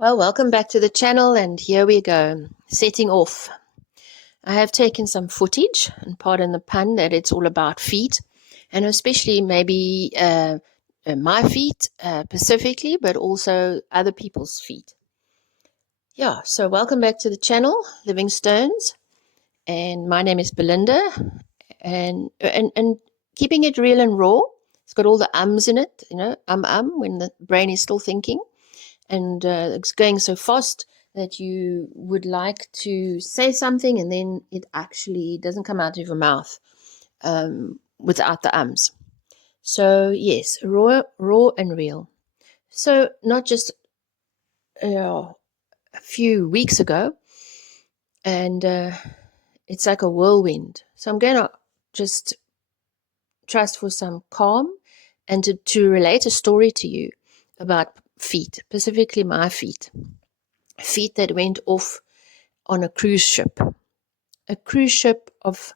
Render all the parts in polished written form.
Well, welcome back to the channel, and here we go, setting off. I have taken some footage, and pardon the pun, that it's all about feet, and especially maybe my feet specifically, but also other people's feet. Yeah, so welcome back to the channel, Living Stones, and my name is Belinda, and keeping it real and raw. It's got all the ums in it, when the brain is still thinking. And it's going so fast that you would like to say something and then it actually doesn't come out of your mouth without the ums. So yes, raw and real. So not just a few weeks ago, and it's like a whirlwind. So I'm going to just trust for some calm and to relate a story to you about feet, specifically my feet that went off on a cruise ship of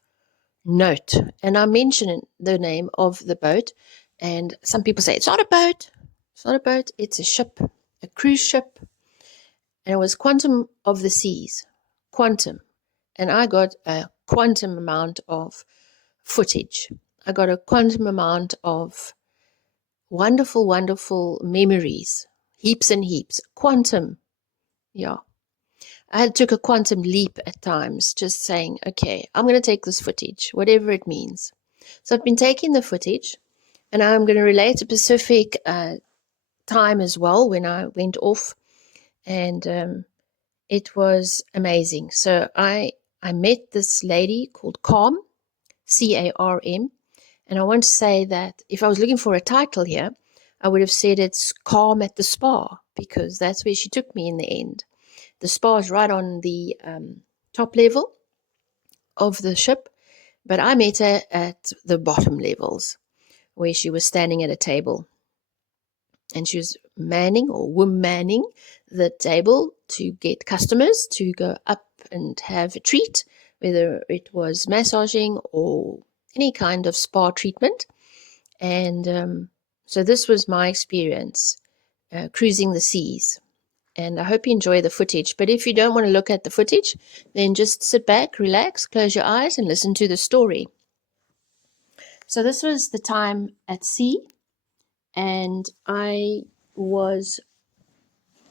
note. And I mentioned the name of the boat, and some people say it's not a boat, it's a ship, a cruise ship. And it was Quantum of the Seas, Quantum. And I got a quantum amount of footage. I got a quantum amount of wonderful, wonderful memories, heaps and heaps. Quantum, yeah. I took a quantum leap at times, just saying, okay, I'm going to take this footage, whatever it means. So I've been taking the footage, and I'm going to relate a specific time as well when I went off, and it was amazing. So I met this lady called CARM, CARM, and I want to say that if I was looking for a title here, I would have said it's Calm at the Spa, because that's where she took me in the end. The spa is right on the top level of the ship, but I met her at the bottom levels where she was standing at a table, and she was manning or womanning the table to get customers to go up and have a treat, whether it was massaging or any kind of spa treatment. And so this was my experience cruising the seas. And I hope you enjoy the footage. But if you don't want to look at the footage, then just sit back, relax, close your eyes, and listen to the story. So this was the time at sea, and I was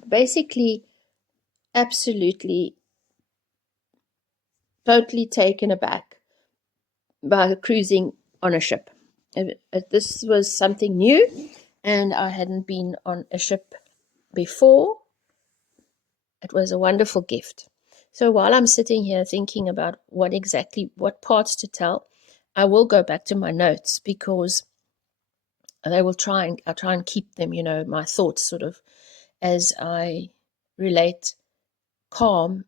basically absolutely totally taken aback by cruising on a ship. This was something new, and I hadn't been on a ship before. It was a wonderful gift. So while I'm sitting here thinking about what parts to tell, I will go back to my notes, because I'll try and keep them, my thoughts sort of as I relate. Carmelita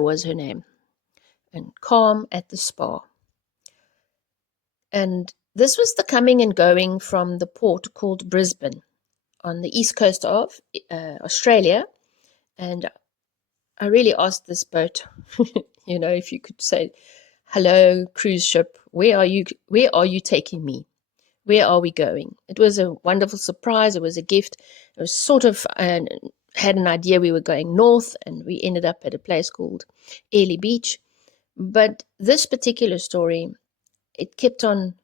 was her name, and Calm at the Spa. And this was the coming and going from the port called Brisbane on the east coast of Australia. And I really asked this boat, if you could say, hello, cruise ship, where are you taking me? Where are we going? It was a wonderful surprise. It was a gift. It was sort of had an idea we were going north, and we ended up at a place called Airlie Beach. But this particular story, it kept on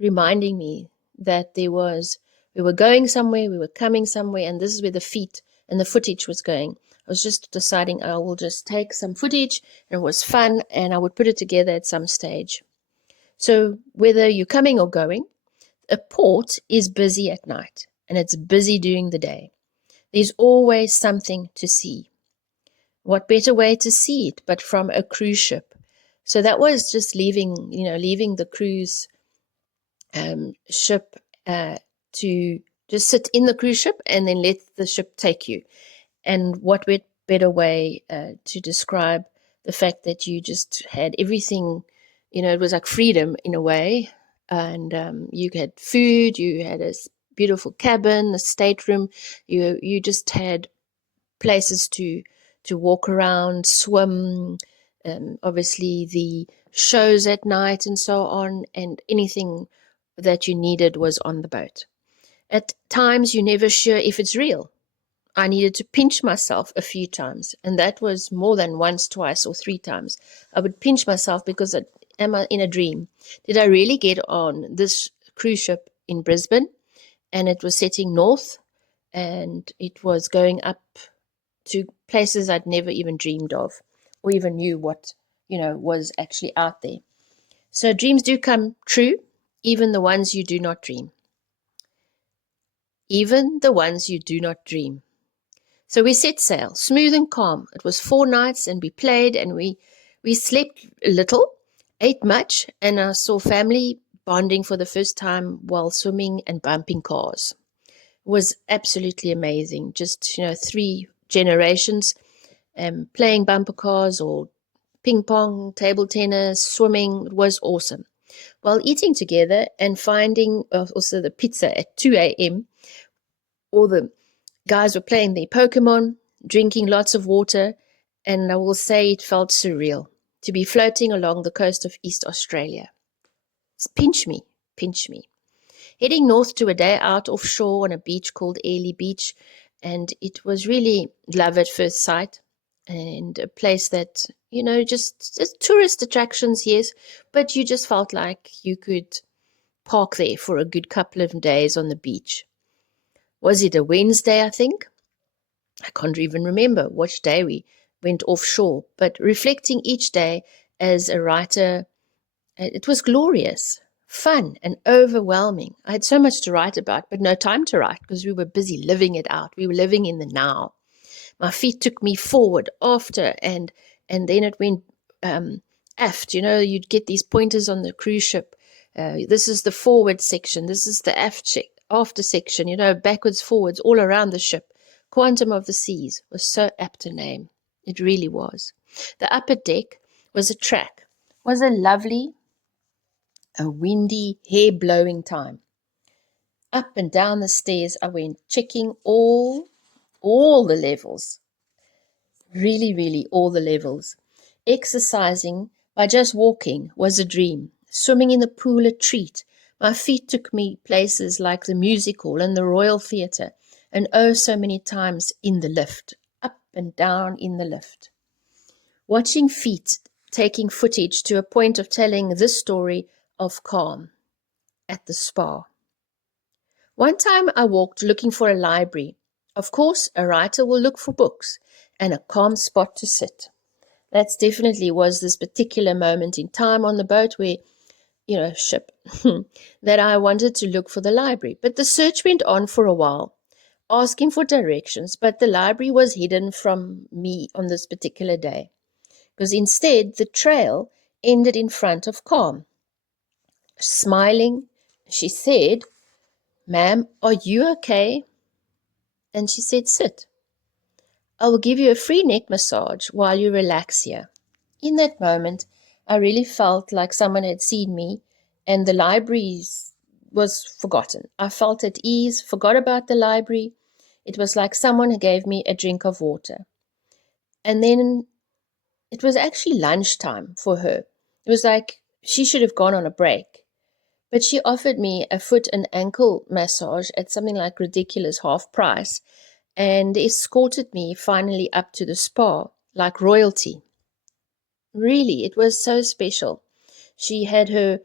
reminding me that we were going somewhere, we were coming somewhere, and this is where the feet and the footage was going. I was just deciding I will just take some footage, and it was fun, and I would put it together at some stage. So whether you're coming or going, a port is busy at night, and it's busy during the day. There's always something to see. What better way to see it but from a cruise ship? So that was just leaving the cruise ship to just sit in the cruise ship and then let the ship take you. And what better way to describe the fact that you just had everything, it was like freedom in a way. And you had food, you had a beautiful cabin, a stateroom, you just had places to walk around, swim, obviously the shows at night and so on, and anything that you needed was on the boat. At times, you're never sure if it's real. I needed to pinch myself a few times, and that was more than once, twice, or 3 times. I would pinch myself because am I in a dream? Did I really get on this cruise ship in Brisbane? And it was setting north, and it was going up to places I'd never even dreamed of or even knew what, was actually out there. So dreams do come true, even the ones you do not dream. Even the ones you do not dream. So we set sail, smooth and calm. It was 4 nights, and we played, and we slept little, ate much, and I saw family bonding for the first time while swimming and bumping cars. It was absolutely amazing. Just, 3 generations playing bumper cars or ping pong, table tennis, swimming. It was awesome. While eating together and finding also the pizza at 2 a.m., all the guys were playing their Pokemon, drinking lots of water, and I will say it felt surreal to be floating along the coast of East Australia. Pinch me, pinch me. Heading north to a day out offshore on a beach called Airlie Beach, and it was really love at first sight, and a place that, just tourist attractions, yes, but you just felt like you could park there for a good couple of days on the beach. Was it a Wednesday, I think? I can't even remember which day we went offshore, but reflecting each day as a writer, it was glorious, fun, and overwhelming. I had so much to write about, but no time to write because we were busy living it out. We were living in the now. My feet took me forward, after, and then it went aft. You'd get these pointers on the cruise ship. This is the forward section. This is the after section, backwards, forwards, all around the ship. Quantum of the Seas was so apt a name. It really was. The upper deck was a track, was a lovely, a windy, hair-blowing time. Up and down the stairs I went, checking all the levels. Really, really all the levels. Exercising by just walking was a dream. Swimming in the pool a treat. My feet took me places like the music hall and the Royal Theatre, and oh so many times in the lift, up and down in the lift. Watching feet taking footage to a point of telling this story of CARM at the spa. One time I walked looking for a library. Of course, a writer will look for books and a calm spot to sit. That definitely was this particular moment in time on the boat where, ship, that I wanted to look for the library. But the search went on for a while, asking for directions, but the library was hidden from me on this particular day, because instead the trail ended in front of CARM. Smiling, she said, "Ma'am, are you okay?" And she said, "Sit. I will give you a free neck massage while you relax here." In that moment, I really felt like someone had seen me, and the library was forgotten. I felt at ease, forgot about the library. It was like someone gave me a drink of water. And then it was actually lunchtime for her. It was like she should have gone on a break. But she offered me a foot and ankle massage at something like ridiculous half price, and escorted me finally up to the spa like royalty. Really, it was so special. She had her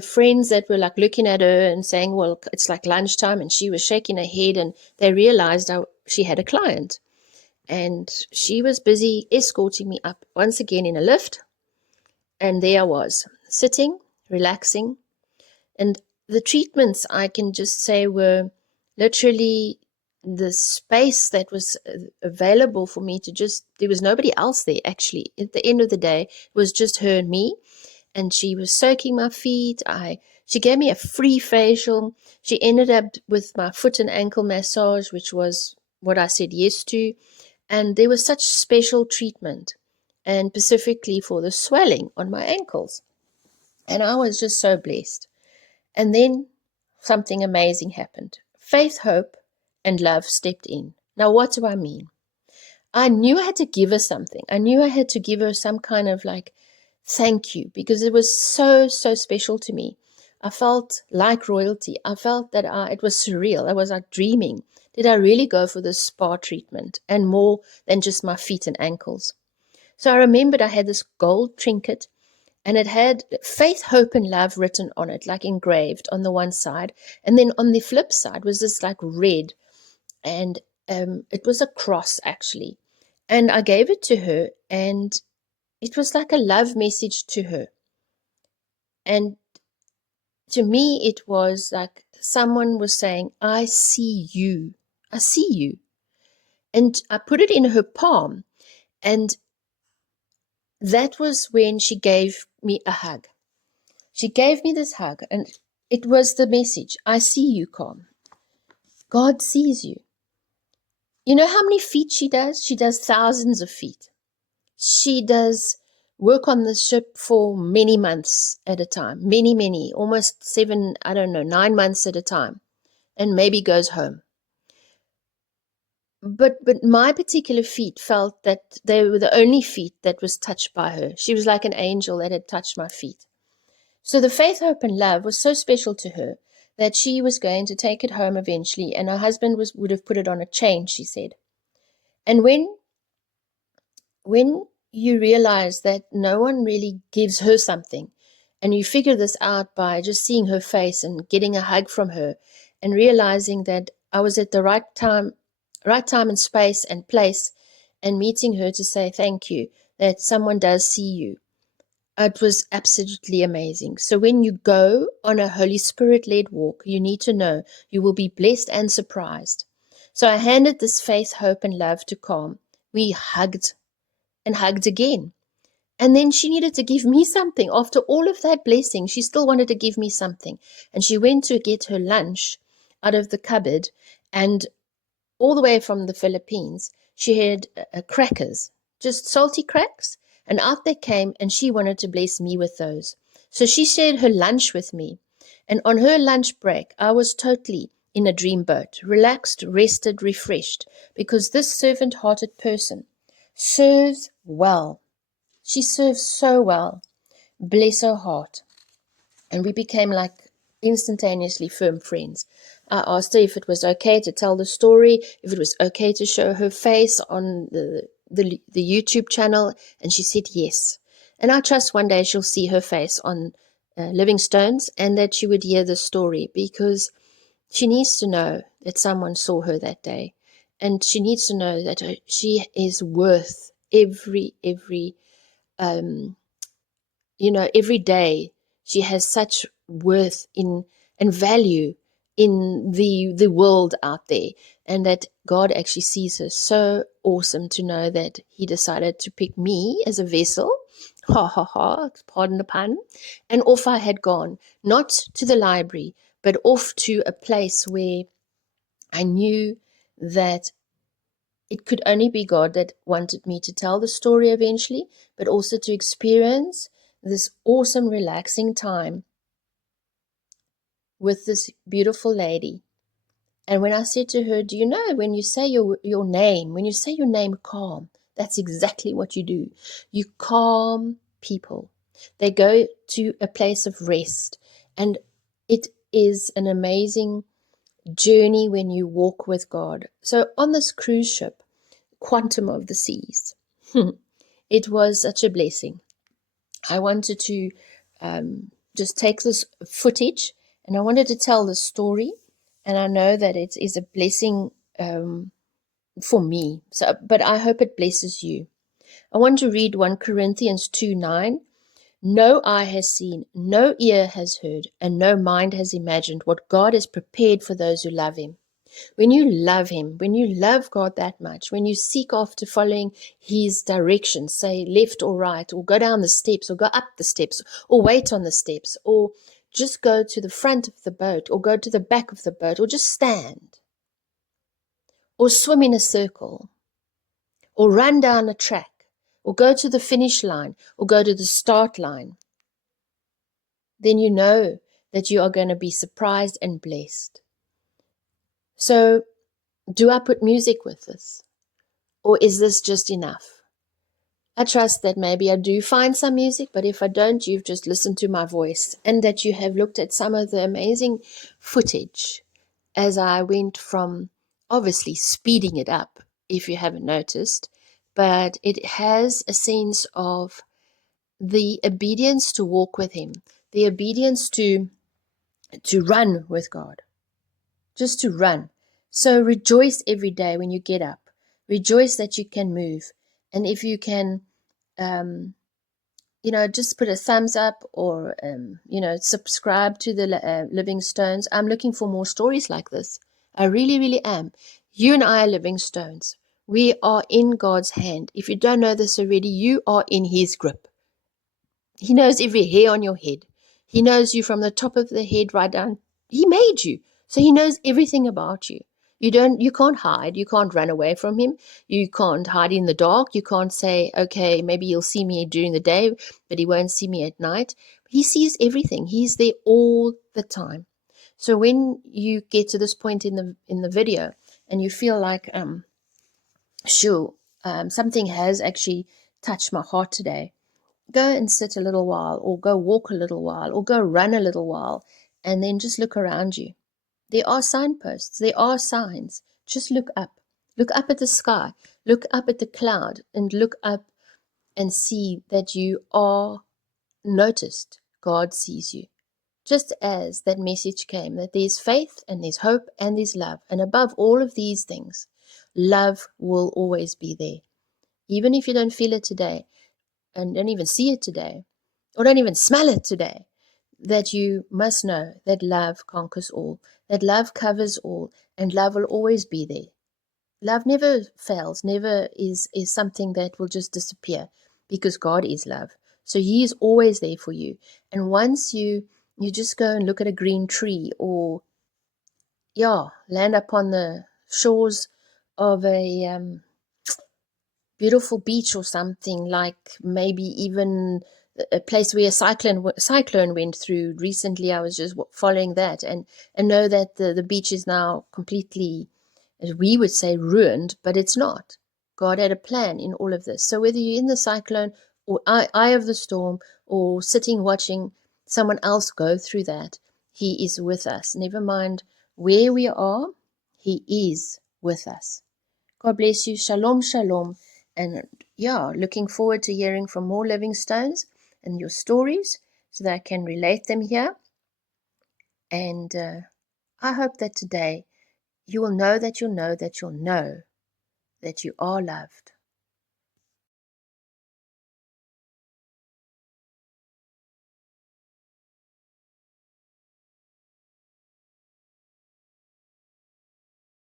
friends that were like looking at her and saying, well, it's like lunchtime, and she was shaking her head, and they realized she had a client. And she was busy escorting me up once again in a lift, and there I was, sitting, relaxing. And the treatments, I can just say, were literally the space that was available for me to just, there was nobody else there actually. At the end of the day, it was just her and me, and she was soaking my feet. She gave me a free facial. She ended up with my foot and ankle massage, which was what I said yes to. And there was such special treatment, and specifically for the swelling on my ankles. And I was just so blessed. And then something amazing happened. Faith, hope, and love stepped in. Now, what do I mean? I knew I had to give her something. I knew I had to give her some kind of like thank you, because it was so, so special to me. I felt like royalty. I felt that it was surreal. I was like dreaming. Did I really go for this spa treatment and more than just my feet and ankles? So I remembered I had this gold trinket and it had faith, hope, and love written on it, like engraved on the one side. And then on the flip side was this like red, and it was a cross actually. And I gave it to her, and it was like a love message to her. And to me, it was like someone was saying, I see you. I see you. And I put it in her palm. And that was when she gave me a hug. She gave me this hug, and it was the message. I see you, CARM. God sees you. You know how many feet she does? She does thousands of feet. She does work on the ship for many months at a time. Many, almost 7, 9 months at a time. And maybe goes home. But my particular feet felt that they were the only feet that was touched by her. She was like an angel that had touched my feet. So the faith, hope, and love was so special to her that she was going to take it home eventually, and her husband would have put it on a chain, she said. And when you realize that no one really gives her something, and you figure this out by just seeing her face and getting a hug from her, and realizing that I was at the right time and space and place, and meeting her to say thank you, that someone does see you. It was absolutely amazing. So when you go on a Holy Spirit-led walk, you need to know you will be blessed and surprised. So I handed this faith, hope, and love to CARM. We hugged and hugged again. And then she needed to give me something. After all of that blessing, she still wanted to give me something. And she went to get her lunch out of the cupboard, and all the way from the Philippines, she had crackers, just salty cracks. And out they came, and she wanted to bless me with those. So she shared her lunch with me. And on her lunch break, I was totally in a dreamboat, relaxed, rested, refreshed, because this servant-hearted person serves well. She serves so well. Bless her heart. And we became like instantaneously firm friends. I asked her if it was okay to tell the story, if it was okay to show her face on the YouTube channel, and she said yes. And I trust one day she'll see her face on Living Stones, and that she would hear the story, because she needs to know that someone saw her that day, and she needs to know that she is worth every every day. She has such worth in and value in the world out there, and that God actually sees her. So awesome to know that he decided to pick me as a vessel, ha ha ha, pardon the pun. And off I had gone, not to the library, but off to a place where I knew that it could only be God that wanted me to tell the story eventually, but also to experience this awesome, relaxing time with this beautiful lady. And when I said to her, do you know, when you say your name, when you say your name, CARM, that's exactly what you do. You calm people. They go to a place of rest. And it is an amazing journey when you walk with God. So on this cruise ship, Quantum of the Seas, it was such a blessing. I wanted to just take this footage, and I wanted to tell the story, and I know that it is a blessing for me. So, but I hope it blesses you. I want to read 1 Corinthians 2:9. No eye has seen, no ear has heard, and no mind has imagined what God has prepared for those who love him. When you love him, when you love God that much, when you seek after following his directions, say left or right, or go down the steps, or go up the steps, or wait on the steps, or just go to the front of the boat, or go to the back of the boat, or just stand, or swim in a circle, or run down a track, or go to the finish line, or go to the start line, then you know that you are going to be surprised and blessed. So, do I put music with this? Or is this just enough? I trust that maybe I do find some music, but if I don't, you've just listened to my voice and that you have looked at some of the amazing footage as I went from obviously speeding it up, if you haven't noticed, but it has a sense of the obedience to walk with Him, the obedience to run with God, just to run. So rejoice every day when you get up. Rejoice that you can move. And if you can, just put a thumbs up or, subscribe to the Living Stones. I'm looking for more stories like this. I really, really am. You and I are living stones. We are in God's hand. If you don't know this already, you are in His grip. He knows every hair on your head. He knows you from the top of the head right down. He made you. So He knows everything about you. You can't hide. You can't run away from Him. You can't hide in the dark. You can't say, okay, maybe He'll see me during the day, but He won't see me at night. He sees everything. He's there all the time. So when you get to this point in the video and you feel like, something has actually touched my heart today, go and sit a little while, or go walk a little while, or go run a little while, and then just look around you. There are signposts, there are signs. Just look up. Look up at the sky, look up at the cloud, and look up and see that you are noticed. God sees you. Just as that message came, that there's faith and there's hope and there's love. And above all of these things, love will always be there. Even if you don't feel it today and don't even see it today, or don't even smell it today, that you must know that love conquers all, that love covers all, and love will always be there. Love never fails, never is something that will just disappear, because God is love. So He is always there for you. And once you just go and look at a green tree, or land upon the shores of a beautiful beach or something, like maybe even a place where a cyclone went through recently. I was just following that and know that the beach is now completely, as we would say, ruined, but it's not. God had a plan in all of this. So whether you're in the cyclone or eye of the storm, or sitting watching someone else go through that, He is with us. Never mind where we are, He is with us. God bless you. Shalom, shalom. And looking forward to hearing from more Living Stones and your stories so that I can relate them here. And I hope that today you will know that you'll know that you'll know that you are loved.